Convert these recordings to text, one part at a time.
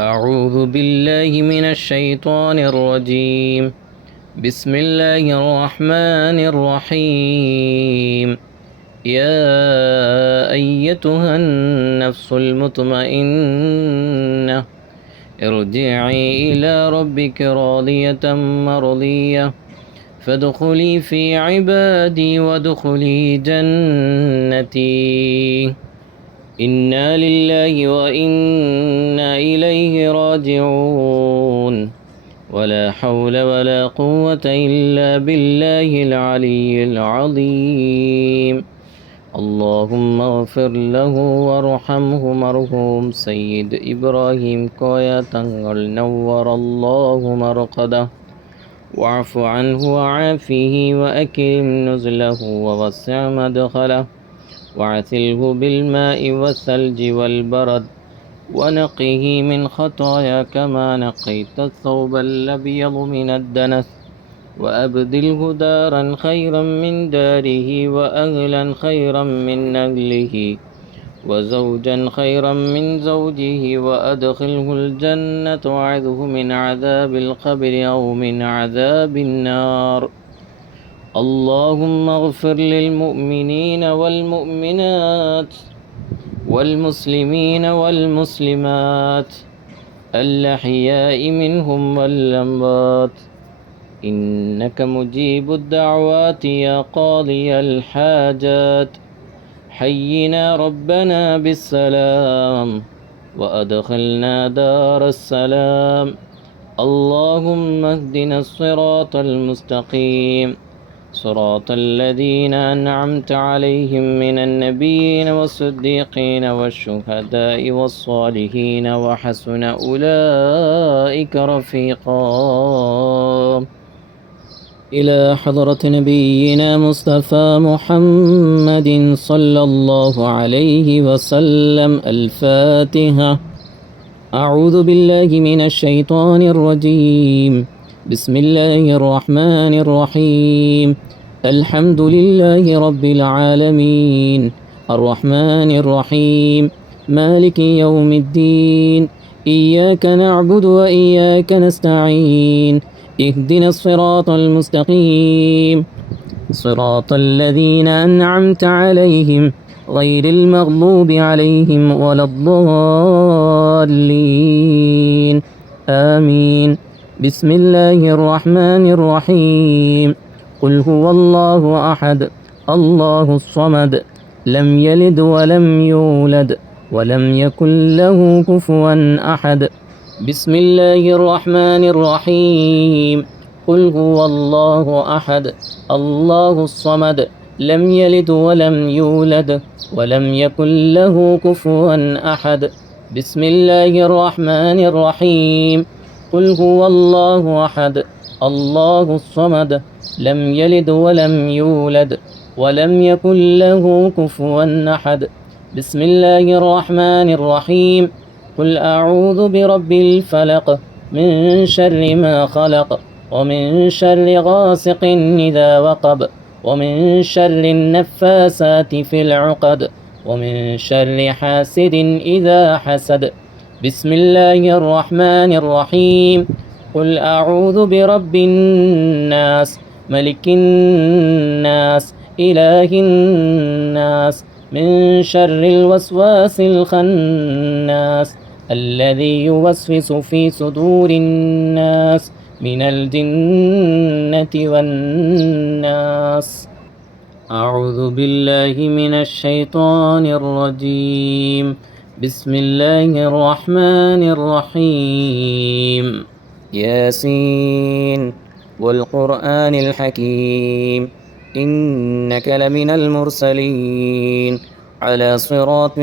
أعوذ بالله من الشيطان الرجيم. بسم الله الرحمن الرحيم. يا أيتها النفس المطمئنة ارجعي إلى ربك راضية مرضية فادخلي في عبادي وادخلي جنتي. إنا لله وإنا إليه راجعون. ولا حول ولا قوة إلا بالله العلي العظيم. اللهم اغفر له وارحمه مرحوم سيد إبراهيم കോയ തങ്ങൾ نور الله مرقده واعف عنه وعافه وأكرم نزله ووسع مدخله واعثله بالماء والثلج والبرد ونقه من خطايا كما نقيت الثوب الأبيض من الدنس وأبدله دارا خيرا من داره وأهلا خيرا من أهله وزوجا خيرا من زوجه وأدخله الجنة وأعذه من عذاب القبر أو من عذاب النار. اللهم اغفر للمؤمنين والمؤمنات والمسلمين والمسلمات الأحياء منهم والأموات إنك مجيب الدعوات يا قاضي الحاجات. حينا ربنا بالسلام وأدخلنا دار السلام. اللهم اهدنا الصراط المستقيم صراط الذين أنعمت عليهم من النبيين والصديقين والشهداء والصالحين وحسن أولئك رفيقا. إلى حضرة نبينا مصطفى محمد صلى الله عليه وسلم الفاتحة. أعوذ بالله من الشيطان الرجيم. بسم الله الرحمن الرحيم. الحمد لله رب العالمين الرحمن الرحيم مالك يوم الدين. إياك نعبد وإياك نستعين. اهدنا الصراط المستقيم صراط الذين أنعمت عليهم غير المغضوب عليهم ولا الضالين. آمين. بسم الله الرحمن الرحيم. قل هو الله أحد الله الصمد لم يلد ولم يولد ولم يكن له كفوا أحد. بسم الله الرحمن الرحيم. قل هو الله أحد الله الصمد لم يلد ولم يولد ولم يكن له كفوا أحد. بسم الله الرحمن الرحيم. قل هو الله أحد الله الصمد لم يلد ولم يولد ولم يكن له كفوا أحد. بسم الله الرحمن الرحيم. قل أعوذ برب الفلق من شر ما خلق ومن شر غاسق إذا وقب ومن شر النفاسات في العقد ومن شر حاسد إذا حسد. بسم الله الرحمن الرحيم. قل أعوذ برب الناس ملك الناس إله الناس من شر الوسواس الخناس الذي يوسوس في صدور الناس من الجنة والناس. أعوذ بالله من الشيطان الرجيم. بسم الله الرحمن الرحيم. ياسين والقرآن الحكيم إنك لمن المرسلين على صراط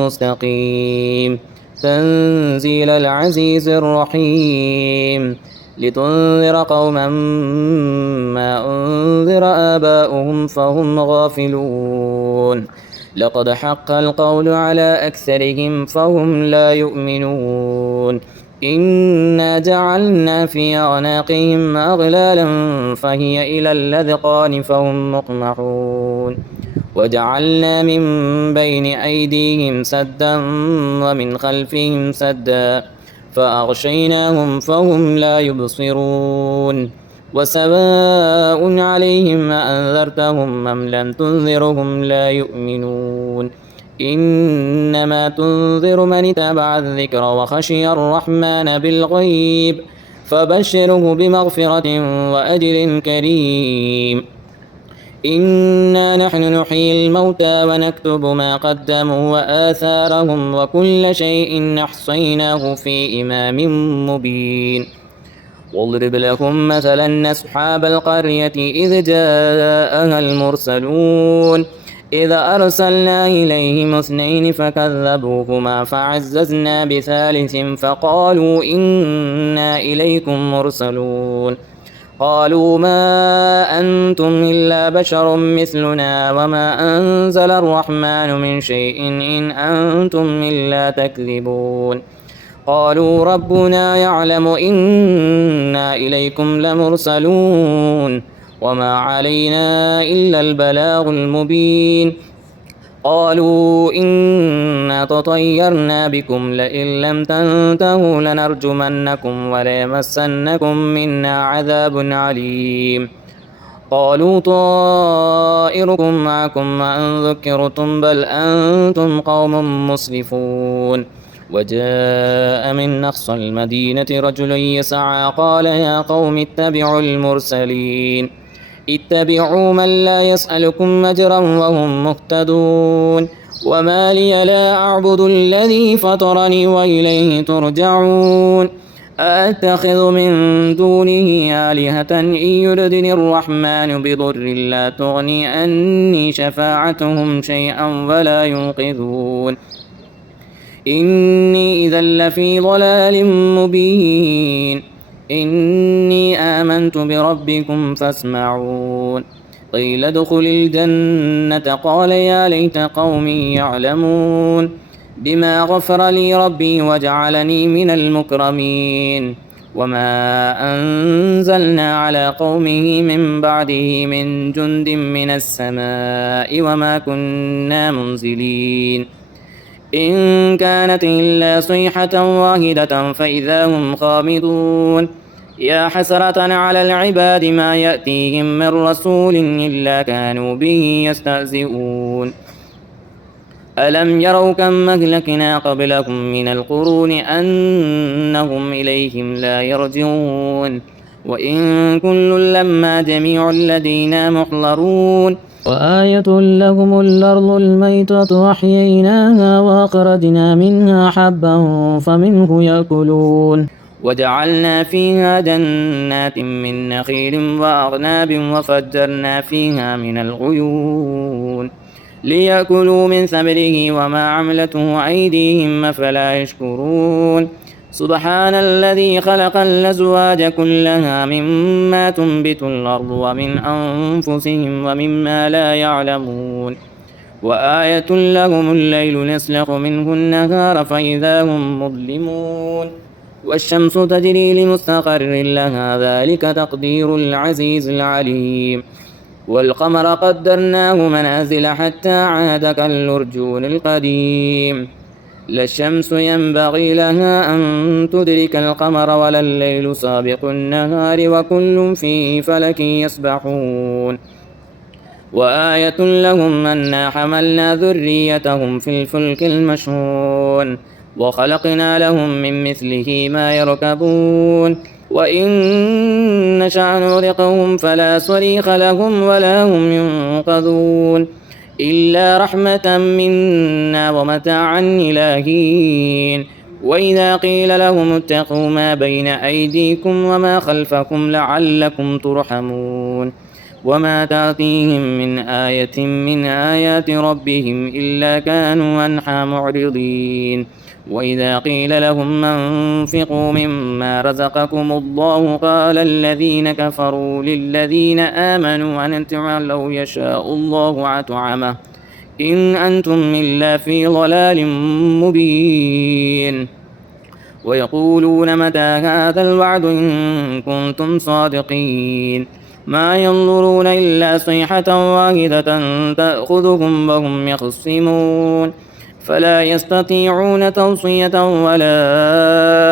مستقيم. تنزيل العزيز الرحيم لتنذر قوما ما أنذر آباؤهم فهم غافلون. لقد حق القول على أكثرهم فهم لا يؤمنون. إنا جعلنا في أعناقهم أغلالا فهي إلى الأذقان فهم مقمحون. وجعلنا من بين أيديهم سدا ومن خلفهم سدا فأغشيناهم فهم لا يبصرون وسواء عليهم أأنذرتهم أم لم تنذرهم لا يؤمنون إنما تنذر من اتبع الذكر وخشي الرحمن بالغيب فبشره بمغفرة وأجر كريم إنا نحن نحيي الموتى ونكتب ما قدموا وآثارهم وكل شيء أحصيناه في إمام مبين واضرب لكم مثلا أصحاب القرية إذ جاءها المرسلون إذا أرسلنا إليهم اثنين فكذبوهما فعززنا بثالث فقالوا إنا إليكم مرسلون قالوا ما أنتم إلا بشر مثلنا وما أنزل الرحمن من شيء إن أنتم إلا تكذبون قالوا ربنا يعلم إنا إليكم لمرسلون وما علينا إلا البلاغ المبين قالوا إنا تطيرنا بكم لئن لم تنتهوا لنرجمنكم وليمسنكم منا عذاب عليم قالوا طائركم معكم وإن ذكرتم بل أنتم قوم مسرفون وجاء من أقصى المدينة رجل يسعى قال يا قوم اتبعوا المرسلين اتبعوا من لا يسألكم أجرا وهم مهتدون وما لي لا أعبد الذي فطرني وإليه ترجعون أأتخذ من دونه آلهة إن يردني الرحمن بضر لا تغني عني شفاعتهم شيئا ولا ينقذون إني إذا لفي ضلال مبين إني آمنت بربكم فاسمعون قيل ادخل الجنة قال يا ليت قومي يعلمون بما غفر لي ربي وجعلني من المكرمين وما أنزلنا على قومه من بعده من جند من السماء وما كنا منزلين إن كانت إلا صيحة واحدة فإذا هم خامدون يا حسرة على العباد ما يأتيهم من رسول إلا كانوا به يستهزئون ألم يروا كم أهلكنا قبلهم من القرون أنهم إليهم لا يرجعون وإن كل لما جميع لدينا محضرون وآية لهم الأرض الميتة أحييناها وأخرجنا منها حبا فمنه يأكلون وجعلنا فيها جنات من نخيل وأعناب وفجرنا فيها من العيون ليأكلوا من ثمره وما عملته أيديهم أفلا يشكرون سبحان الذي خلق الأزواج كلها مما تنبت الأرض ومن أنفسهم ومما لا يعلمون وآية لهم الليل نسلخ منه النهار فإذا هم مظلمون والشمس تجري لمستقر لها ذلك تقدير العزيز العليم والقمر قدرناه منازل حتى عاد كالأرجون القديم لا الشمس ينبغي لها أن تدرك القمر ولا الليل سابق النهار وكل في فلك يسبحون وآية لهم أنا حملنا ذريتهم في الفلك المشحون وخلقنا لهم من مثله ما يركبون وإن نشأ نغرقهم فلا صريخ لهم ولا هم ينقذون إلا رحمة منا ومتاعا إلى حين وإذا قيل لهم اتقوا ما بين أيديكم وما خلفكم لعلكم ترحمون وما تأتيهم من آية من آيات ربهم إلا كانوا عنها معرضين وإذا قيل لهم أنفقوا مما رزقكم الله قال الذين كفروا للذين آمنوا أنطعوا لو يشاء الله أطعمه إن أنتم إلا في ضلال مبين ويقولون متى هذا الوعد إن كنتم صادقين ما ينظرون إلا صيحة واحدة تأخذهم وهم يخصمون فلا يستطيعون توصية ولا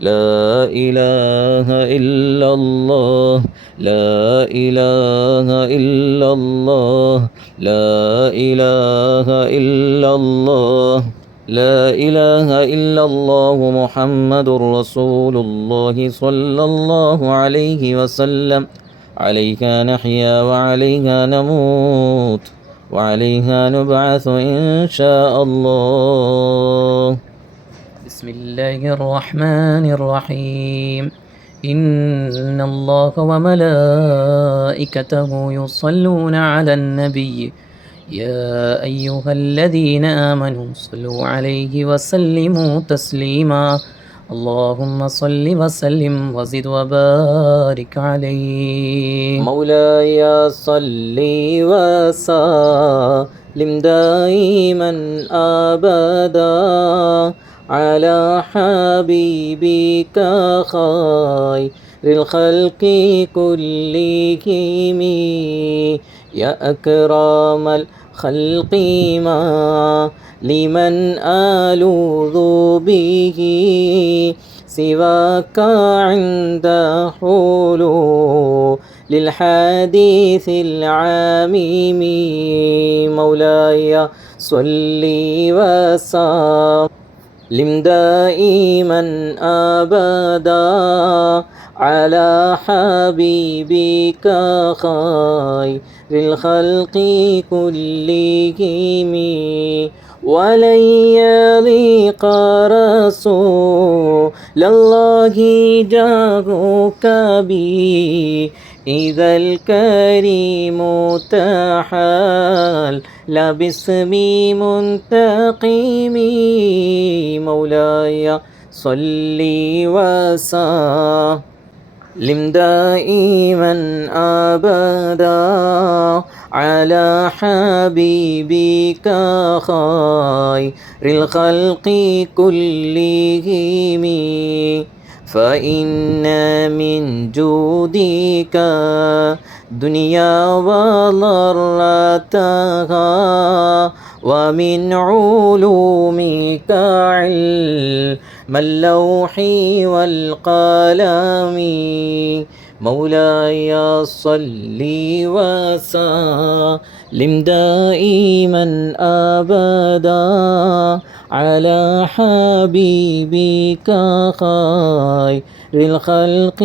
لا إله إلا الله لا إله إلا الله لا إله إلا الله لا إله إلا الله محمد رسول الله صلى الله عليه وسلم عليها نحيا وعليها نموت وعليها نبعث إن شاء الله. بسم الله الرحمن الرحيم. إن الله وملائكته يصلون على النبي يا أيها الذين آمنوا صلوا عليه وسلموا تسليما. اللهم صل وسلم وزد وبارك عليه. مولاي صل وسلم دائما أبدا على حبيبك خير الخلق كلهم يا أكرم الخلق ما لمن ألوذ به سواك عند حلول للحديث العميم. مولاي صل وسلم دائما أبدا على حبيبك خير الخلق كلهم ولن يليق رسول الله جاهك بي إذا الكريم تحال لا باسم منتقم. مولاي صل وسلم دائما أبدا على حبيبك خير الخلق كلهم فإن من جودك دنيا وضرتها ومن علومك علم اللوح والقلم. مولاي صل وسلم دائما أبدا على حبيبك خير الخلق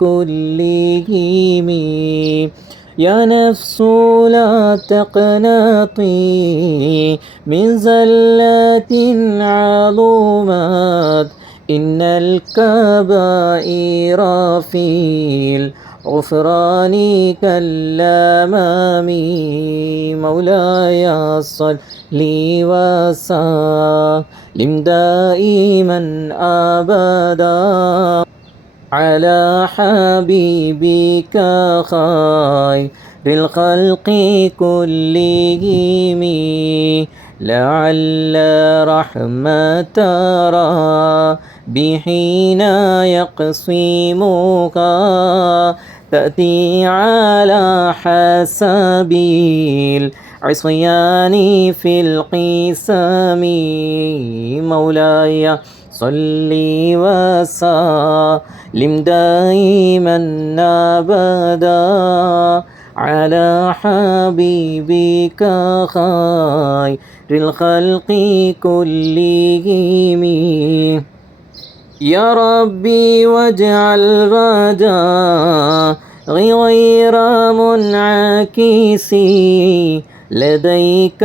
كلهم. يا نفس لا تقنطي من زلات عظمت إن الكبائر في الغفران كالأمام. مولاي صل وسلم دائما أبدا على حبيبك خير الخلق كلهم لعل رحمة ربي يقسمها تأتي على حسب العصيان في القسم. مولاي صل وسلم دائما أبدا على حبيبك خير الخلق كلهم. يا ربي واجعل رجاء غير منعكس لديك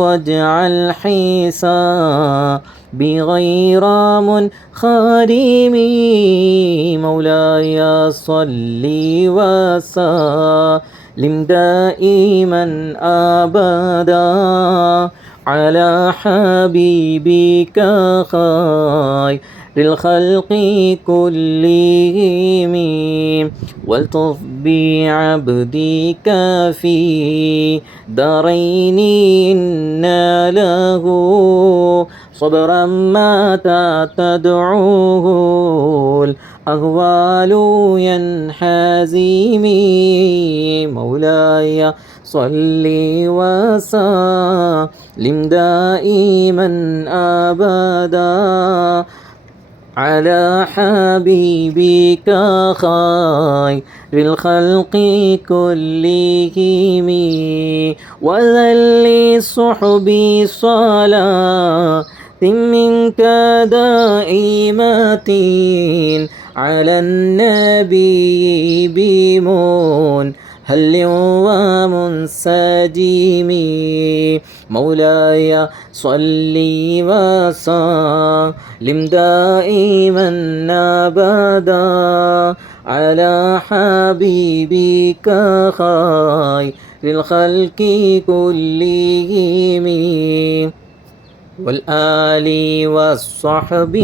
واجعل حسابي غير منخرم. مولاي صل وسلم دائما أبدا على حبيبك خير الخلق كلهم والطف بعبدك في دارين إن له صبرا متى تدعوه الأهوال ينحزم. مولاي صل وسلم دائما أبدا على حبيبك خير الخلق كلهم وذل صحب صلاة منك دائمة على النبي بمنهل ومنسجم مولاي صل وسلم دائما أبدا على حبيبك خير الخلق كلهم والآل والصحب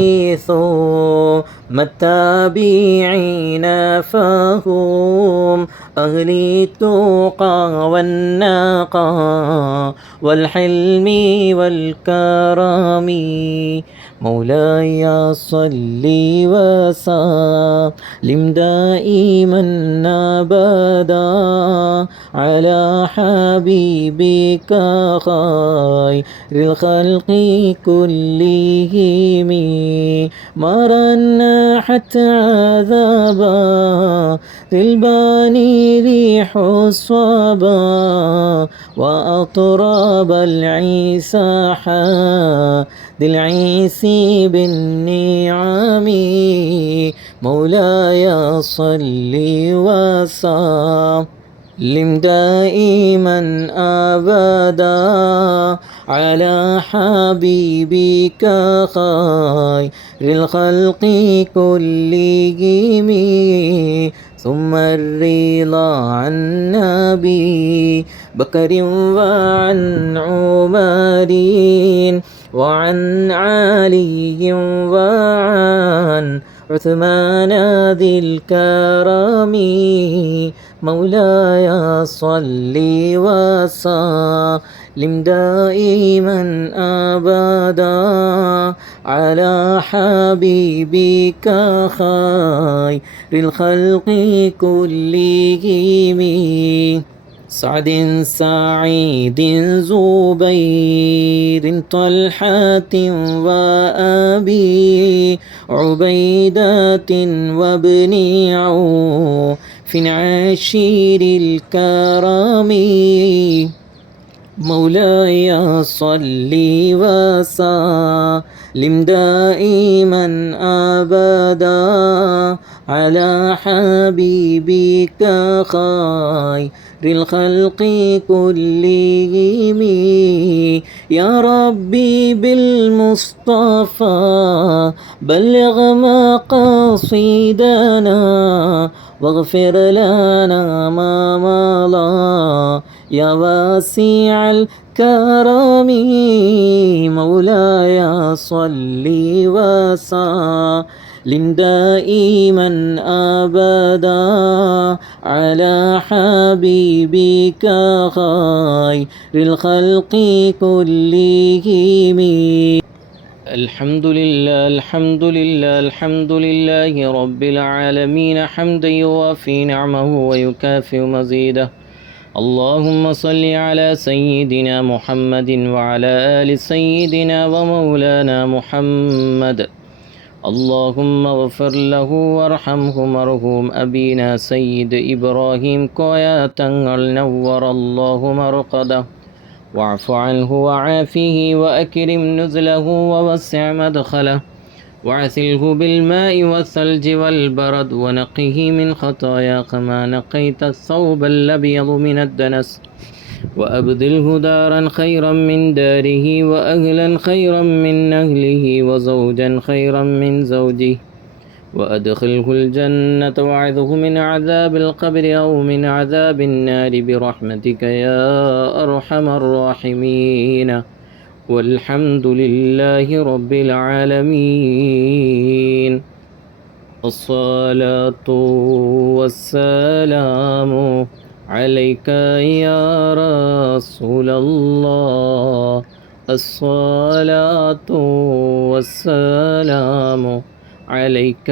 ثم التابعين فهم أهل التقى والنقى والحلم والكرم مولاي صل وسلم دائما أبدا على حبيبك خير الخلق كلهم مرنا حتى عذابا للباني ريح الصبا وأطراب العيسى ذي العيس بالنعم مولاي صل وسلم دائما أبدا على حبيبك خير الخلق كلهم ثم الرضا عن نبي بكر وعن عمر وعن علي وعن عثمان ذي الكرم مولاي صل وسلم دائما أبدا على حبيبك خير الخلق كلهم سعد سعيد زبير طلحة وأبي عبيدة وابن عوف عشير الكرم مولاي صل وسلم دائما أبدا على حبيبك خير الخلق كلهم يا ربي بالمصطفى بلغ مقاصدنا واغفر لنا ما مضى يا واسع الكرم مولاي صل وسلم دائما أبدا على حبيبك خير الخلق كلهم الحمد لله الحمد لله الحمد لله رب العالمين حمدا يوافي نعمه ويكافئ مزيده اللهم صل على سيدنا محمد وعلى آل سيدنا ومولانا محمد اللهم اغفر له وارحمه مرحوم أبينا سيد إبراهيم كويا تنغل نور الله مرقده واعف عنه وعافيه وأكرم نزله ووسع مدخله واعثله بالماء والثلج والبرد ونقه من خطايا كما نقيت الثوب الأبيض من الدنس وأبدله دارا خيرا من داره وأهلا خيرا من أهله وزوجا خيرا من زوجه وأدخله الجنة وأعذه من عذاب القبر أو من عذاب النار برحمتك يا أرحم الراحمين والحمد لله رب العالمين الصلاة والسلام عليك يا رسول الله الصلاة والسلام عليك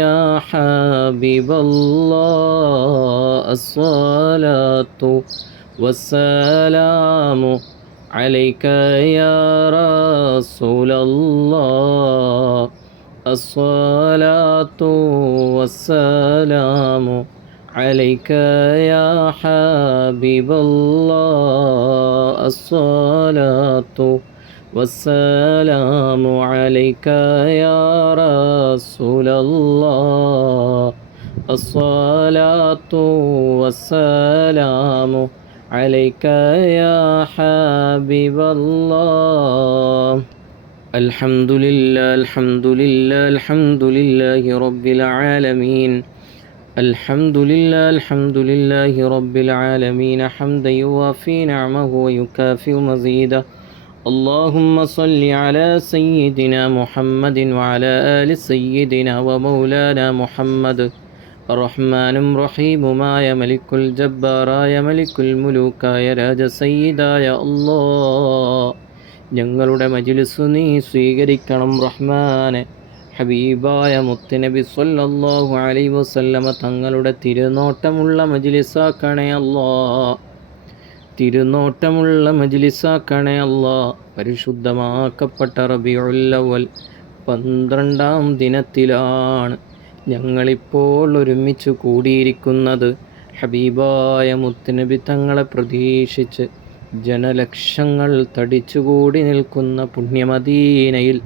يا حبيب الله الصلاة والسلام عليك يا رسول الله الصلاة والسلام عليك يا حبيب الله الصلاة والسلام عليك يا رسول الله الصلاة والسلام عليك يا حبيب الله الحمد لله الحمد لله الحمد لله رب العالمين الحمد لله الحمد لله رب العالمين حمدا يوافي نعمه ويكافئ مزيده اللهم صل على سيدنا محمد وعلى آل سيدنا ومولانا محمد റഹ്മാനും റഹീമുമായ മലിക്കുൽ ജബ്ബാറായ മലിക്കുൽ മുലൂക്കായ രാജസയ്യിദായ അല്ലാഹ് ഞങ്ങളുടെ മജ്ലിസ് നീ സ്വീകരിക്കണം റഹ്മാനെ. ഹബീബായ മുത്തുനബി സ്വല്ലല്ലാഹു അലൈഹി വസല്ലമ തങ്ങളുടെ തിരുനോട്ടമുള്ള മജ്ലിസാക്കണേ അല്ലാഹ്, തിരുനോട്ടമുള്ള മജ്ലിസാക്കണേ അല്ലാഹ്. പരിശുദ്ധമാക്കപ്പെട്ട റബീഉൽ അവ്വൽ 12-ാം ദിനത്തിലാണ് ഞങ്ങളിപ്പോൾ ഒരുമിച്ച് കൂടിയിരിക്കുന്നത്. ഹബീബായ മുത്തുനബി തങ്ങളെ പ്രതീക്ഷിച്ച് ജനലക്ഷങ്ങൾ തടിച്ചുകൂടി നിൽക്കുന്ന പുണ്യമദീനയിൽ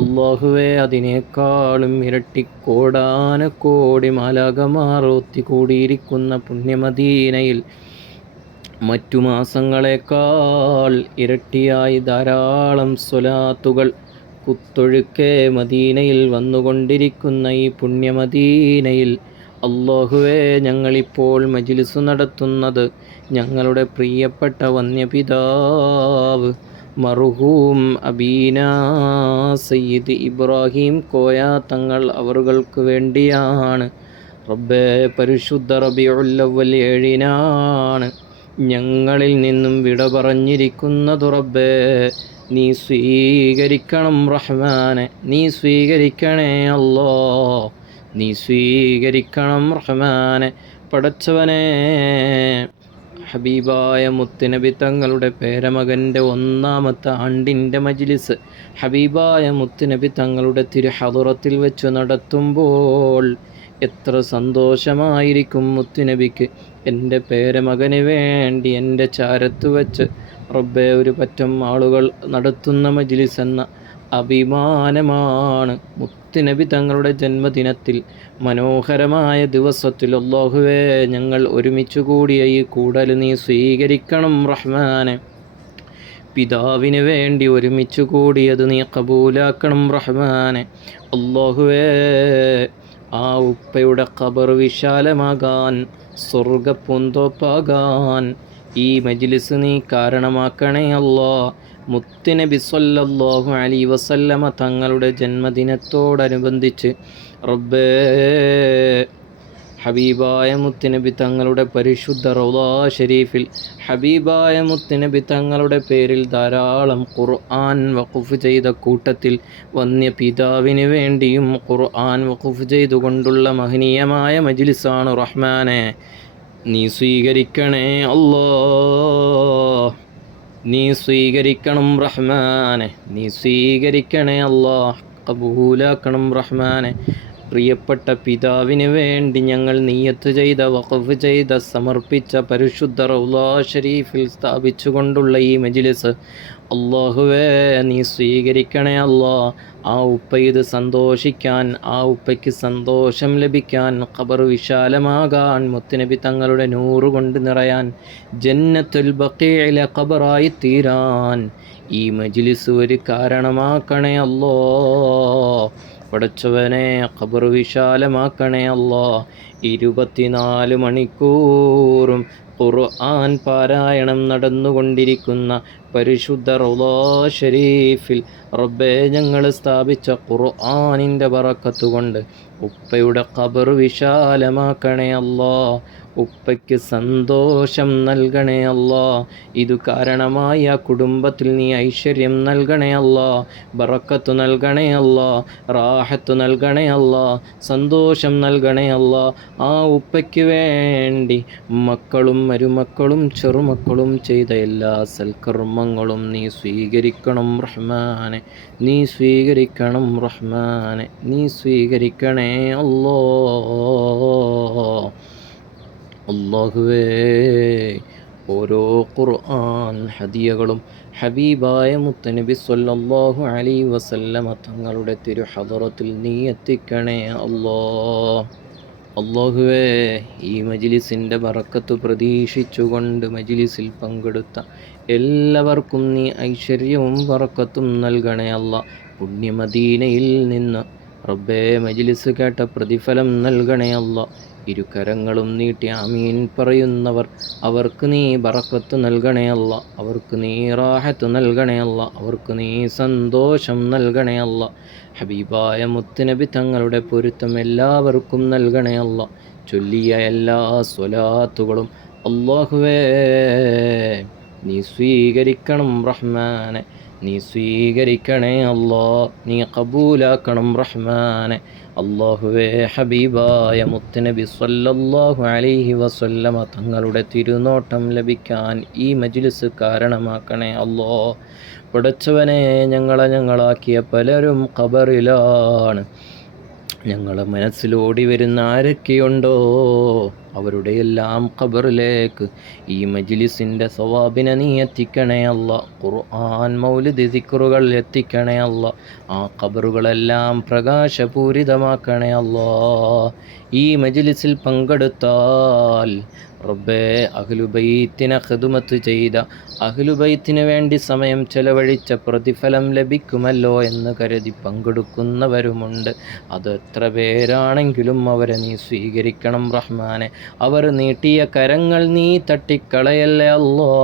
അല്ലാഹുവേ, അതിനേക്കാളും ഇരട്ടി കോടാനക്കോടി മാലാഖമാർ ഒത്തുകൂടിയിരിക്കുന്ന പുണ്യമദീനയിൽ മറ്റു മാസങ്ങളെക്കാൾ ഇരട്ടിയായി ധാരാളം സ്വലാത്തുകൾ കുത്തൊഴുക്കെ മദീനയിൽ വന്നുകൊണ്ടിരിക്കുന്ന ഈ പുണ്യമദീനയിൽ അല്ലാഹുവേ, ഞങ്ങളിപ്പോൾ മജ്ലിസ് നടത്തുന്നത് ഞങ്ങളുടെ പ്രിയപ്പെട്ട വന്യപിതാവ് മർഹൂം അബീന സയ്യിദ് ഇബ്രാഹിം കോയ തങ്ങൾ അവർക്ക് വേണ്ടിയാണ്. റബ്ബേ, പരിശുദ്ധ റബീഉൽ അവ്വൽ 7-നാണ് ഞങ്ങളിൽ നിന്നും വിട പറഞ്ഞിരിക്കുന്നത്. റബ്ബേ, നീ സ്വീകരിക്കണം റഹ്മാനെ, നീ സ്വീകരിക്കണേ അല്ലാ, നീ സ്വീകരിക്കണം റഹ്മാനെ. പടച്ചവനെ, ഹബീബായ മുത്തുനബി തങ്ങളുടെ പേരമകൻ്റെ 1-ാമത്തെ ആണ്ടിൻ്റെ മജ്ലിസ് ഹബീബായ മുത്തുനബി തങ്ങളുടെ തിരുഹദറത്തിൽ വെച്ച് നടത്തുമ്പോൾ എത്ര സന്തോഷമായിരിക്കും മുത്തുനബിക്ക്. എൻ്റെ പേരമകന് വേണ്ടി എൻ്റെ ചാരത്ത് വെച്ച് റബ്ബേ ഒരു പറ്റം ആളുകൾ നടത്തുന്ന മജ്ലിസ് എന്ന അഭിമാനമാണ്. മുത്തുനബി തങ്ങളുടെ ജന്മദിനത്തിൽ മനോഹരമായ ദിവസത്തിൽ അല്ലാഹുവേ, ഞങ്ങൾ ഒരുമിച്ച് കൂടിയ ഈ കൂടൽ നീ സ്വീകരിക്കണം റഹ്മാനെ. പിതാവിന് വേണ്ടി ഒരുമിച്ച് കൂടിയത് നീ കബൂലാക്കണം റഹ്മാനെ. അല്ലാഹുവേ, ആ ഉപ്പയുടെ ഖബർ വിശാലമാകാൻ, സ്വർഗപ്പൂന്തോപ്പാകാൻ ഈ മജ്ലിസ് നീ കാരണമാക്കണേ അല്ലാ. മുത്തുനബി സ്വല്ലല്ലാഹു അലൈഹി വസല്ലമ തങ്ങളുടെ ജന്മദിനത്തോടനുബന്ധിച്ച് റബ്ബേ, ഹബീബായ മുത്തുനബി തങ്ങളുടെ പരിശുദ്ധ റൗളാ ഷരീഫിൽ ഹബീബായ മുത്തുനബി തങ്ങളുടെ പേരിൽ ധാരാളം ഖുർആൻ വഖഫ് ചെയ്ത കൂട്ടത്തിൽ വന്യ പിതാവിന് വേണ്ടിയും ഖുർആൻ വഖഫ് ചെയ്തുകൊണ്ടുള്ള മഹനീയമായ മജ്ലിസാണ് റഹ്മാനെ. നീ സ്വീകരിക്കണേ അല്ലാ, നീ സ്വീകരിക്കണം റഹ്മാനെ, നീ സ്വീകരിക്കണേ അല്ലാ, കബൂലാക്കണം റഹ്മാനെ. പ്രിയപ്പെട്ട പിതാവിന് വേണ്ടി ഞങ്ങൾ നിയ്യത്ത് ചെയ്ത, വഖഫ് ചെയ്ത, സമർപ്പിച്ച പരിശുദ്ധ റൗളാ ഷരീഫിൽ സ്ഥാപിച്ചുകൊണ്ടുള്ള ഈ മജ്ലിസ് അല്ലാഹുവേ, നീ സ്വീകരിക്കണേ അല്ലാ. ആ ഉപ്പ ഇത് സന്തോഷിക്കാൻ, ആ ഉപ്പയ്ക്ക് സന്തോഷം ലഭിക്കാൻ, ഖബർ വിശാലമാകാൻ, മുത്തുനബി തങ്ങളുടെ നൂറ് കൊണ്ട് നിറയാൻ, ജന്നത്തുൽ ബഖീഇലെ ഖബറായി തീരാൻ ഈ മജ്ലിസ് ഒരു കാരണമാക്കണേ അല്ലാ. പടച്ചവനെ, ഖബർ വിശാലമാക്കണേ അല്ലാ. 24 മണിക്കൂറും ഖുർആൻ പാരായണം നടന്നുകൊണ്ടിരിക്കുന്ന പരിശുദ്ധ റൗളാ ഷരീഫിൽ റബ്ബേ, ഞങ്ങൾ സ്ഥാപിച്ച ഖുർആനിൻ്റെ ബറക്കത്ത് കൊണ്ട് ഉപ്പയുടെ ഖബർ വിശാലമാക്കണേ അല്ലാ. ഉപ്പയ്ക്ക് സന്തോഷം നൽകണേ അല്ലാ. ഇതു കാരണമായി ആ കുടുംബത്തിൽ നീ ഐശ്വര്യം നൽകണേ അല്ലാ, ബറക്കത്ത് നൽകണേ അല്ലാ, റാഹത്ത് നൽകണേ അല്ലാ, സന്തോഷം നൽകണേ അല്ലാ. ആ ഉപ്പയ്ക്ക് വേണ്ടി മക്കളും മരുമക്കളും ചെറുമക്കളും ചെയ്ത എല്ലാ സൽക്കർമ്മങ്ങളും നീ സ്വീകരിക്കണം റഹ്മാനെ, നീ സ്വീകരിക്കണം റഹ്മാനെ, നീ സ്വീകരിക്കണേ അല്ലാ. അല്ലാഹുവേ, ഓരോ ഖുർആൻ ഹദിയകളും ഹബീബായ മുത്തനബി സ്വല്ലല്ലാഹു അലൈഹി വസല്ലമ തങ്ങളുടെ തിരു ഹദറത്തിൽ നീ എത്തിക്കണേ അല്ലാ. അല്ലാഹുവേ, ഈ മജ്ലിസിൻ്റെ ബറക്കത്ത് പ്രതീക്ഷിച്ചുകൊണ്ട് മജ്ലിസിൽ പങ്കെടുത്ത എല്ലാവർക്കും നീ ഐശ്വര്യവും ബറക്കത്തും നൽകണേ അല്ലാ. പുണ്യമദീനയിൽ നിന്ന് റബ്ബേ മജ്ലിസ് കേട്ട പ്രതിഫലം നൽകണേ അല്ലാ. ഇരുകരങ്ങളും നീട്ടി ആമീൻ പറയുന്നവർ, അവർക്ക് നീ ബറക്കത്ത് നൽകണേ അല്ലാ, അവർക്ക് നീ റാഹത്ത് നൽകണേ അല്ലാ, അവർക്ക് നീ സന്തോഷം നൽകണേ അല്ലാ. ഹബീബായ മുത്തുനബി തങ്ങളുടെ പൊരുത്തം എല്ലാവർക്കും നൽകണേ അല്ലാ. ചൊല്ലിയ എല്ലാ സ്വലാത്തുകളും അല്ലാഹുവേ നീ സ്വീകരിക്കണം റഹ്മാനെ, നീ സ്വീകരിക്കണേ അല്ലാ, നീ കബൂലാക്കണം റഹ്മാനെ. അല്ലാഹുവേ, ഹബീബായ മുത്തുനബി സ്വല്ലല്ലാഹു അലൈഹി വസല്ലമ തങ്ങളുടെ തിരുനോട്ടം ലഭിക്കാൻ ഈ മജ്ലിസ് കാരണമാക്കണേ അല്ലാ. പടച്ചവനെ, ഞങ്ങളാക്കിയ പലരും ഖബറിലാണ്. ഞങ്ങളെ മനസ്സിലോടി വരുന്ന ആരൊക്കെയുണ്ടോ അവരുടെ എല്ലാം ഖബറിലേക്ക് ഈ മജ്ലിസിൻ്റെ സവാബിനെ നീ എത്തിക്കണേ അല്ലാ. ഖുർആൻ മൗലിദ് ദിക്റുകൾ എത്തിക്കണേ അല്ലാ. ആ ഖബറുകളെല്ലാം പ്രകാശപൂരിതമാക്കണേ അല്ലാ. ഈ മജ്ലിസിൽ പങ്കെടുത്താൽ റബ്ബേ, അഹ്ലുബൈത്തിനെ ഖിദ്മത്ത് ചെയ്ത, അഹ്ലുബൈത്തിന് വേണ്ടി സമയം ചെലവഴിച്ച പ്രതിഫലം ലഭിക്കുമല്ലോ എന്ന് കരുതി പങ്കെടുക്കുന്നവരുമുണ്ട്. അത് എത്ര പേരാണെങ്കിലും അവരെ നീ സ്വീകരിക്കണം റഹ്മാനെ. അവർ നീട്ടിയ കരങ്ങൾ നീ തട്ടിക്കളയല്ലേ അല്ലാ.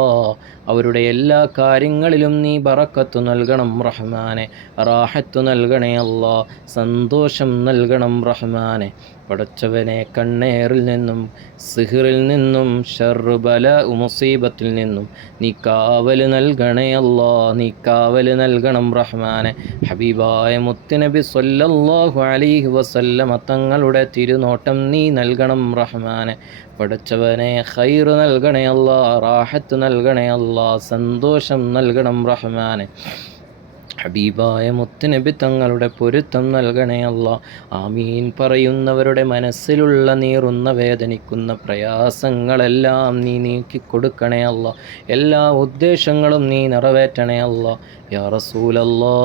അവരുടെ എല്ലാ കാര്യങ്ങളിലും നീ ബറക്കത്ത് നൽകണം റഹ്മാനെ, റാഹത്ത് നൽകണേ അല്ലാ, സന്തോഷം നൽകണം റഹ്മാനെ. പടച്ചവനെ, കണ്ണേറിൽ നിന്നും സിഹ്റിൽ നിന്നും ശർറ് ബല മുസീബത്തിൽ നിന്നും നീ കാവല് നൽകണേ അല്ലാ, നീ കാവല് നൽകണം റഹ്മാനെ. ഹബീബായ മുത്തുനബി സ്വല്ലല്ലാഹു അലൈഹി വസല്ലമ തങ്ങളുടെ തിരുനോട്ടം നീ നൽകണം റഹ്മാനെ. പടച്ചവനെ, ഖൈർ നൽകണേ അല്ലാ, റാഹത്ത് നൽകണേ അല്ലാ, സന്തോഷം നൽകണം റഹ്മാനെ. ഹബീബായ മുത്തുനബി തങ്ങളുടെ പൊരുത്തം നൽകണേ അല്ലാ. ആമീൻ പറയുന്നവരുടെ മനസ്സിലുള്ള നീറുന്ന വേദനിക്കുന്ന പ്രയാസങ്ങളെല്ലാം നീ നീക്കിക്കൊടുക്കണേ അല്ലാ. എല്ലാ ഉദ്ദേശങ്ങളും നീ നിറവേറ്റണേ അല്ലാ. യാ റസൂലല്ലാ,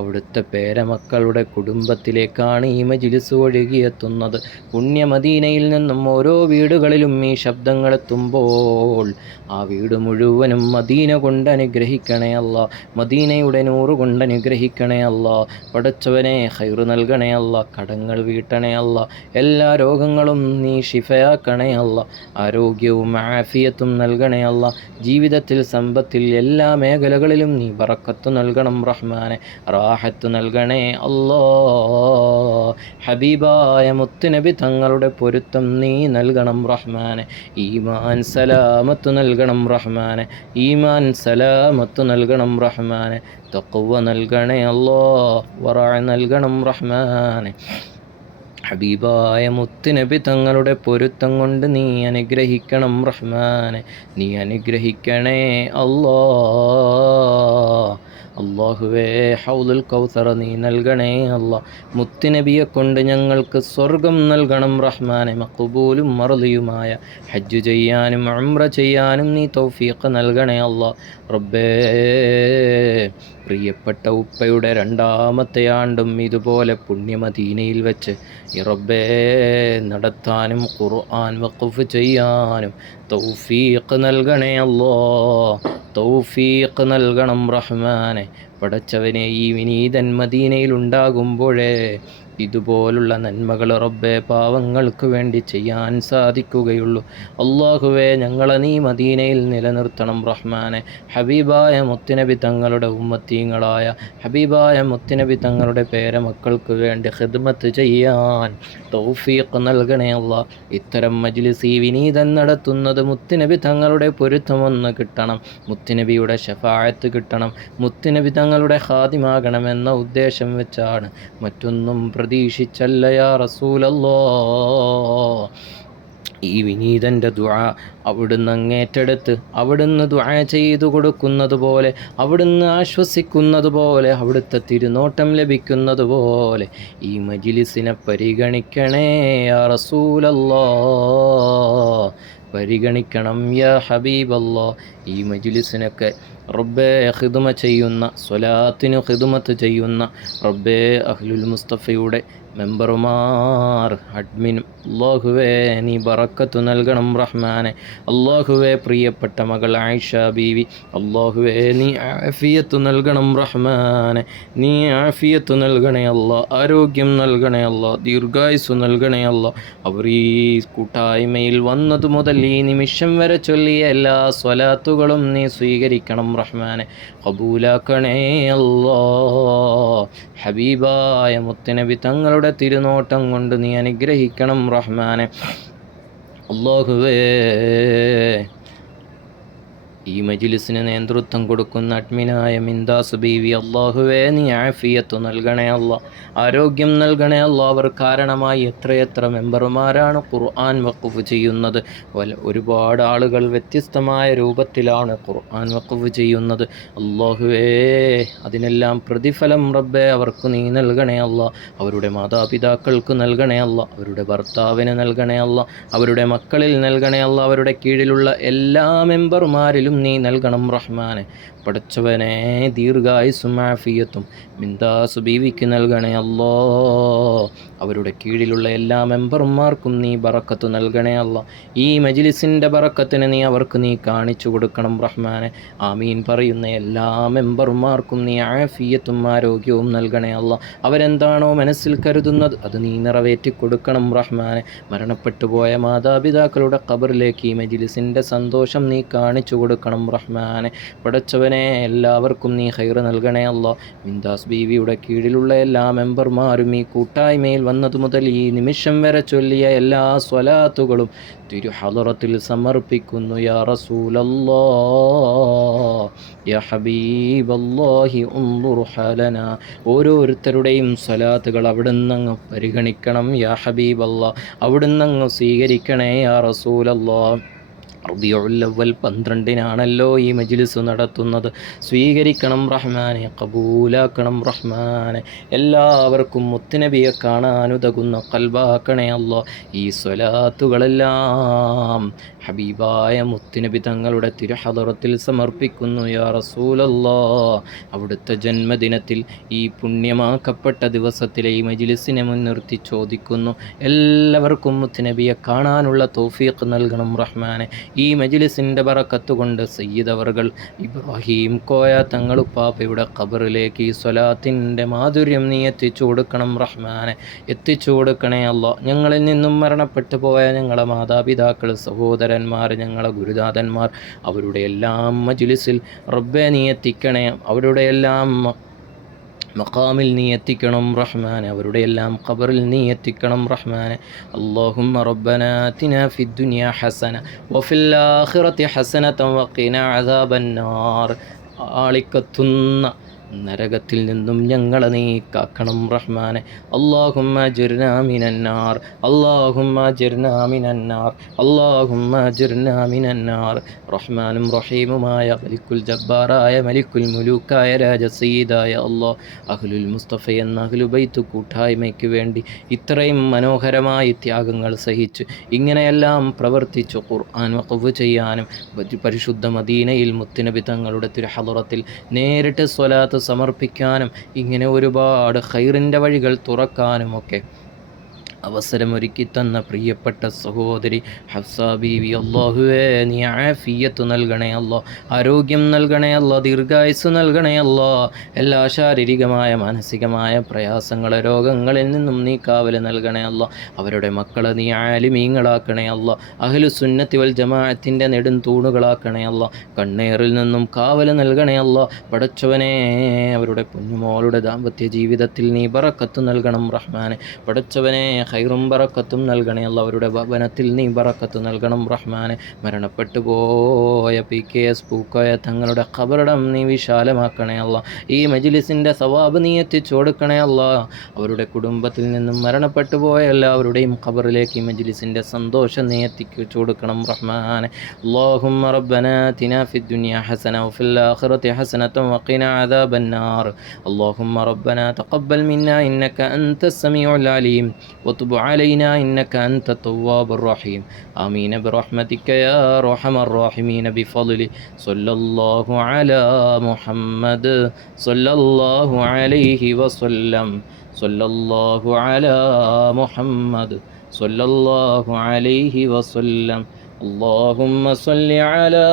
അവിടുത്തെ പേരമക്കളുടെ കുടുംബത്തിലേക്കാണ് ഈ മജ്ലിസ് ഒഴുകിയെത്തുന്നത്. പുണ്യമദീനയിൽ നിന്നും ഓരോ വീടുകളിലും ഈ ശബ്ദങ്ങളെത്തുമ്പോൾ ആ വീട് മുഴുവനും മദീന കൊണ്ട് അനുഗ്രഹിക്കണേ അല്ലാ, മദീനയുടെ നൂറ് കൊണ്ട് അനുഗ്രഹിക്കണേ അല്ലാ. പടച്ചവനെ, ഖൈർ നൽകണേ അല്ലാ, കടങ്ങൾ വീട്ടണേ അല്ലാ, എല്ലാ രോഗങ്ങളും നീ ശിഫയാക്കണേ അല്ലാ, ആരോഗ്യവും ആഫിയത്തും നൽകണേ അല്ലാ. ജീവിതത്തിൽ, സമ്പത്തിൽ, എല്ലാ മേഖലകളിലും നീ ബറക്കത്ത് നൽകണം റഹ്മാനെ, റാഹത്ത് നൽകണേ അല്ലാ. ഹബീബായ മുത്തുനബി തങ്ങളുടെ പൊരുത്തം നീ നൽകണം റഹ്മാനെ. ഈമാൻ സലാമത്ത് നൽകണം റഹ്മാനെ, ഈമാൻ സലാമത്ത് നൽകണം റഹ്മാനെ. തഖ്വ നൽകണേ അല്ലാ, വറഅ നൽകണം റഹ്മാനെ. ഹബീബായ മുത്തുനബി തങ്ങളുടെ പൊരുത്തം കൊണ്ട് നീ അനുഗ്രഹിക്കണം റഹ്മാനെ, നീ അനുഗ്രഹിക്കണേ അല്ലാ. അല്ലാഹുവേ, ഹൗലുൽ കൗസർ നീ നൽകണേ അല്ലാ. മുത്തുനബിയെ കൊണ്ട് ഞങ്ങൾക്ക് സ്വർഗം നൽകണം റഹ്മാനെ. മഖ്ബൂലും മർദിയുമായ ഹജ്ജ് ചെയ്യാനും ഉംറ ചെയ്യാനും നീ തൗഫീഖ് നൽകണേ അല്ലാ. റബ്ബേ, പ്രിയപ്പെട്ട ഉപ്പയുടെ 2ാമത്തെ ആണ്ടും ഇതുപോലെ പുണ്യമദീനയിൽ വെച്ച് റബ്ബേ നടത്താനും ഖുർആൻ വഖഫ് ചെയ്യാനും തൗഫീഖ് നൽകണേ അല്ലാ, തൗഫീഖ് നൽകണം റഹ്മാനെ. പടച്ചവനെ, ഈ വിനീതൻ മദീനയിൽ ഉണ്ടാകുമ്പോഴേ ഇതുപോലുള്ള നന്മകൾ റബ്ബേ പാവങ്ങൾക്ക് വേണ്ടി ചെയ്യാൻ സാധിക്കുകയുള്ളൂ. അല്ലാഹുവേ, ഞങ്ങളെ നീ മദീനയിൽ നിലനിർത്തണം റഹ്മാനെ. ഹബീബായ മുത്തുനബി തങ്ങളുടെ ഉമ്മത്തീങ്ങളായ ഹബീബായ മുത്തുനബി തങ്ങളുടെ പേരമക്കൾക്ക് വേണ്ടി ഖിദ്മത്ത് ചെയ്യാൻ തൗഫീഖ് നൽകണേ അല്ലാ. ഇത്തരം മജ്ലിസ് ഈ വിനീതൻ നടത്തുന്നത് മുത്തുനബി തങ്ങളുടെ പൊരുത്തമൊന്ന് കിട്ടണം, മുത്തുനബിയുടെ ശഫാഅത്ത് കിട്ടണം, മുത്തുനബി തങ്ങളുടെ ഖാദിമാകണമെന്ന ഉദ്ദേശം വെച്ചാണ്. മറ്റൊന്നും പ്രതീക്ഷിച്ചല്ല യാ റസൂലല്ലാ. ഈ വിനീതൻ്റെ ദുആ അവിടുന്ന് അങ്ങേറ്റെടുത്ത് അവിടുന്ന് ദുആ ചെയ്തു കൊടുക്കുന്നത് പോലെ, അവിടുന്ന് ആശ്വസിക്കുന്നത് പോലെ, അവിടുത്തെ തിരുനോട്ടം ലഭിക്കുന്നത് പോലെ ഈ മജ്ലിസിനെ പരിഗണിക്കണേ യാ റസൂലല്ലാ, പരിഗണിക്കണം യാ ഹബീബല്ലാ. ഈ മജ്ലിസിനൊക്കെ റബ്ബേ ഖിദ്മ ചെയ്യുന്ന, സ്വലാത്തിന് ഖിദ്മത്ത് ചെയ്യുന്ന റബ്ബേ അഹ്ലുൽ മുസ്തഫയുടെ മെമ്പർമാർ, അഡ്മിൻ, അല്ലാഹുവേ നീ ബറക്കത്ത് നൽകണം റഹ്മാനെ. അല്ലാഹുവേ പ്രിയപ്പെട്ട മകൾ ആയിഷ ബീവി, അല്ലാഹുവേ നീ ആഫിയത്ത് നൽകണം റഹ്മാനെ. നീ ആഫിയത്ത് നൽകണേ അല്ലാ, ആരോഗ്യം നൽകണേ അല്ലാ, ദീർഘായുസ് നൽകണേ അല്ലാ. അവർ ഈ കൂട്ടായ്മയിൽ വന്നതു മുതൽ ഈ നിമിഷം വരെ ചൊല്ലിയ എല്ലാ സ്വലാത്തുകളും നീ സ്വീകരിക്കണം റഹ്മാനെ, ഖബൂലാക്കണേ അല്ലാ. ഹബീബായ മുത്തുനബി തങ്ങളുടെ തിരുനോട്ടം കൊണ്ട് നീ അനുഗ്രഹിക്കണം റഹ്മാനെ. അല്ലാഹുവേ ഈ മജ്ലിസിന് നേതൃത്വം കൊടുക്കുന്ന അഡ്മിനായ മിന്ദാസ് ബീവി, അല്ലാഹുവേ നീ ആഫിയത്ത് നൽകണേ അല്ലാ, ആരോഗ്യം നൽകണേ അല്ലാ. അവർ കാരണമായി എത്രയെത്ര മെമ്പർമാരാണ് ഖുർആൻ വഖഫ് ചെയ്യുന്നത്. ഒരുപാട് ആളുകൾ വ്യത്യസ്തമായ രൂപത്തിലാണ് ഖുർആൻ വഖഫ് ചെയ്യുന്നത്. അല്ലാഹുവേ അതിനെല്ലാം പ്രതിഫലം റബ്ബേ അവർക്ക് നീ നൽകണേ അല്ലാ. അവരുടെ മാതാപിതാക്കൾക്ക് നൽകണേ അല്ലാ, അവരുടെ ഭർത്താവിന് നൽകണേ അല്ലാ, അവരുടെ മക്കളിൽ നൽകണേ അല്ലാ, അവരുടെ കീഴിലുള്ള എല്ലാ മെമ്പർമാരിലും നീ നൽകണം റഹ്മാനെ. പടച്ചവനെ ദീർഘായുസ്സും ആഫിയത്തും മിന്ദാസ് ബീവിക്ക് നൽകണേ അല്ലാ. അവരുടെ കീഴിലുള്ള എല്ലാ മെമ്പർമാർക്കും നീ ബറക്കത്ത് നൽകണേ അല്ലാ. ഈ മജ്ലിസിൻ്റെ ബറക്കത്തിന് നീ അവർക്ക് നീ കാണിച്ചു കൊടുക്കണം റഹ്മാനെ. ആമീൻ പറയുന്ന എല്ലാ മെമ്പർമാർക്കും നീ ആഫിയത്തും ആരോഗ്യവും നൽകണേ അല്ലാ. അവരെന്താണോ മനസ്സിൽ കരുതുന്നത് അത് നീ നിറവേറ്റി കൊടുക്കണം റഹ്മാനെ. മരണപ്പെട്ടു പോയ മാതാപിതാക്കളുടെ ഖബറിലേക്ക് ഈ മജ്ലിസിൻ്റെ സന്തോഷം നീ കാണിച്ചു കൊടുക്കണം റഹ്മാനെ. പടച്ചവനെ എല്ലാവർക്കും നീ ഖൈർ നൽകണേ അല്ലാ. മിന്ദാസ് ബീവിയുടെ കീഴിലുള്ള എല്ലാ മെമ്പർമാരും ഈ കൂട്ടായ്മയിൽ വന്നതു മുതൽ ഈ നിമിഷം വരെ ചൊല്ലിയ എല്ലാ സ്വലാത്തുകളും തിരുഹളറത്തിൽ സമർപ്പിക്കുന്നു യാ റസൂലല്ലാ, യാ ഹബീബല്ലാഹി ഉൻദുർ ഹാലനാ. ഓരോരുത്തരുടെയും സ്വലാത്തുകൾ അവിടുന്ന് അങ്ങ് പരിഗണിക്കണം യാ ഹബീബല്ലാ, അവിടുന്ന് അങ്ങ് സ്വീകരിക്കണേ യാ റസൂലല്ലാ. റബീഉൽ അവ്വൽ 12-നാണല്ലോ ഈ മജ്ലിസ് നടത്തുന്നത്. സ്വീകരിക്കണം റഹ്മാനെ, ഖബൂലാക്കണം റഹ്മാനെ. എല്ലാവർക്കും മുത്തുനബിയെ കാണാനുതകുന്ന ഖൽബാക്കണേ അല്ലാ. ഈ സ്വലാത്തുകളെല്ലാം ഹബീബായ മുത്തുനബി തങ്ങളുടെ തിരുഹളറത്തിൽ സമർപ്പിക്കുന്നു യാ റസൂലല്ലാ. അവിടുത്തെ ജന്മദിനത്തിൽ ഈ പുണ്യമാക്കപ്പെട്ട ദിവസത്തിലെ ഈ മജ്ലിസിനെ മുൻനിർത്തി ചോദിക്കുന്നു, എല്ലാവർക്കും മുത്തുനബിയെ കാണാനുള്ള തൗഫീഖ് നൽകണം റഹ്മാനെ. ഈ മജ്ലിസിൻ്റെ ബറക്കത്ത് കൊണ്ട് സയ്യിദ് അവർകൾ ഇബ്രാഹിം കോയ തങ്ങളുപ്പാപ്പയുടെ ഖബറിലേക്ക് ഈ സ്വലാത്തിൻ്റെ മാധുര്യം നീ എത്തിച്ചു കൊടുക്കണം റഹ്മാനെ, എത്തിച്ചു കൊടുക്കണേ അല്ലാ. ഞങ്ങളിൽ നിന്നും മരണപ്പെട്ടു പോയ ഞങ്ങളെ മാതാപിതാക്കൾ, സഹോദരന്മാർ, ഞങ്ങളെ ഗുരുനാഥന്മാർ, അവരുടെ എല്ലാം മജ്ലിസിൽ റബ്ബെ നീ എത്തിക്കണേ. അവരുടെ എല്ലാം മഖാമിൽ നീ എത്തിക്കണം റഹ്മാനെ, അവരുടെ എല്ലാം ഖബറിൽ നീ എത്തിക്കണം റഹ്മാനെ. അല്ലാഹുമ്മ റബ്ബനാ ആതിനാ ഫിദ്ദുനിയാ ഹസന വഫിൽ ആഖിറതി ഹസനതൻ വഖിനാ അദാബന്നാർ. ആളിക്കത്തുന്ന നരകത്തിൽ നിന്നും ഞങ്ങളെ നീ കാക്കണം റഹ്മാനെ. അല്ലാഹുമ്മ അജിർനാ മിനന്നാർ, അല്ലാഹുമ്മ അജിർനാ മിനന്നാർ, അല്ലാഹുമ്മ അജിർനാ മിനന്നാർ. റഹ്മാനും റഹീമുമായ മലിക്കുൽ ജബ്ബാറായ മലിക്കുൽ മുലൂക്കായ രാജസയ്യിദായ അല്ലാഹ്, അഹ്ലുൽ മുസ്തഫ എന്ന അഹ്ലുബൈത്ത് കൂട്ടായ്മയ്ക്ക് വേണ്ടി ഇത്രയും മനോഹരമായി ത്യാഗങ്ങൾ സഹിച്ച് ഇങ്ങനെയെല്ലാം പ്രവർത്തിച്ചു ഖുർആൻ വഖഫ് ചെയ്യാനും പരിശുദ്ധ മദീനയിൽ മുത്തുനബി തങ്ങളുടെ തിരുഹളറത്തിൽ നേരിട്ട് സ്വലാത്ത് സമർപ്പിക്കാനും ഇങ്ങനെ ഒരുപാട് ഖൈറിൻ്റെ വഴികൾ തുറക്കാനുമൊക്കെ അവസരമൊരുക്കി തന്ന പ്രിയപ്പെട്ട സഹോദരി ഹഫ്സ ബീവി, അല്ലാഹുവേ നീ ആഫിയത്ത് നൽകണേ അല്ലാ, ആരോഗ്യം നൽകണേ അല്ലാ, ദീർഘായുസ് നൽകണേ അല്ലാ. എല്ലാ ശാരീരികമായ മാനസികമായ പ്രയാസങ്ങളെ രോഗങ്ങളിൽ നിന്നും നീ കാവൽ നൽകണേ അല്ലാ. അവരുടെ മക്കളെ നീ ആലിമീങ്ങളാക്കണേ അല്ലാ, അഹ്ലു സുന്നത്തി വൽ ജമാഅത്തിൻ്റെ നെടും തൂണുകളാക്കണേ അല്ലാ. കണ്ണേറിൽ നിന്നും കാവൽ നൽകണേ അല്ലാ. പടച്ചവനെ അവരുടെ കുഞ്ഞുമോളുടെ ദാമ്പത്യ ജീവിതത്തിൽ നീ ബറക്കത്ത് നൽകണം റഹ്മാനെ. പടച്ചവനെ ഖൈറും ബറക്കത്തും നൽകണേ അല്ല. അവരുടെ ഭവനത്തിൽ നീ ബറക്കത്ത് നൽകണം റഹ്മാനെ. മരണപ്പെട്ടു പോയ PKS പൂക്കോയ തങ്ങളുടെ ഖബറിടം നീ വിശാലമാക്കണേ അല്ല. ഈ മജ്ലിസിൻ്റെ സവാബ് നീ എത്തിച്ചു കൊടുക്കണേ അല്ല. അവരുടെ കുടുംബത്തിൽ നിന്നും മരണപ്പെട്ടു പോയ എല്ലാവരുടെയും ഖബറിലേക്ക് ഈ മജ്ലിസിൻ്റെ സന്തോഷം നീ എത്തിച്ചു കൊടുക്കണം റഹ്മാനെ. اللهم ربنا آتنا في الدنيا حسنة وفي الآخرة حسنة وقنا عذاب النار. اللهم ربنا تقبل منا إنك أنت السميع العليم وتب علينا إنك أنت التواب الرحيم. آمين برحمتك يا أرحم الراحمين بفضله. صلى الله على محمد صلى الله عليه وسلم. صلى الله على محمد صلى الله عليه وسلم. اللهم صل على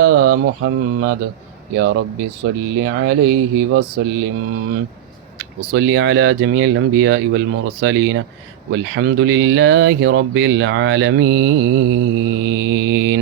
محمد يا رب صل عليه وسلم. وصل على جميع الأنبياء والمرسلين والحمد لله رب العالمين.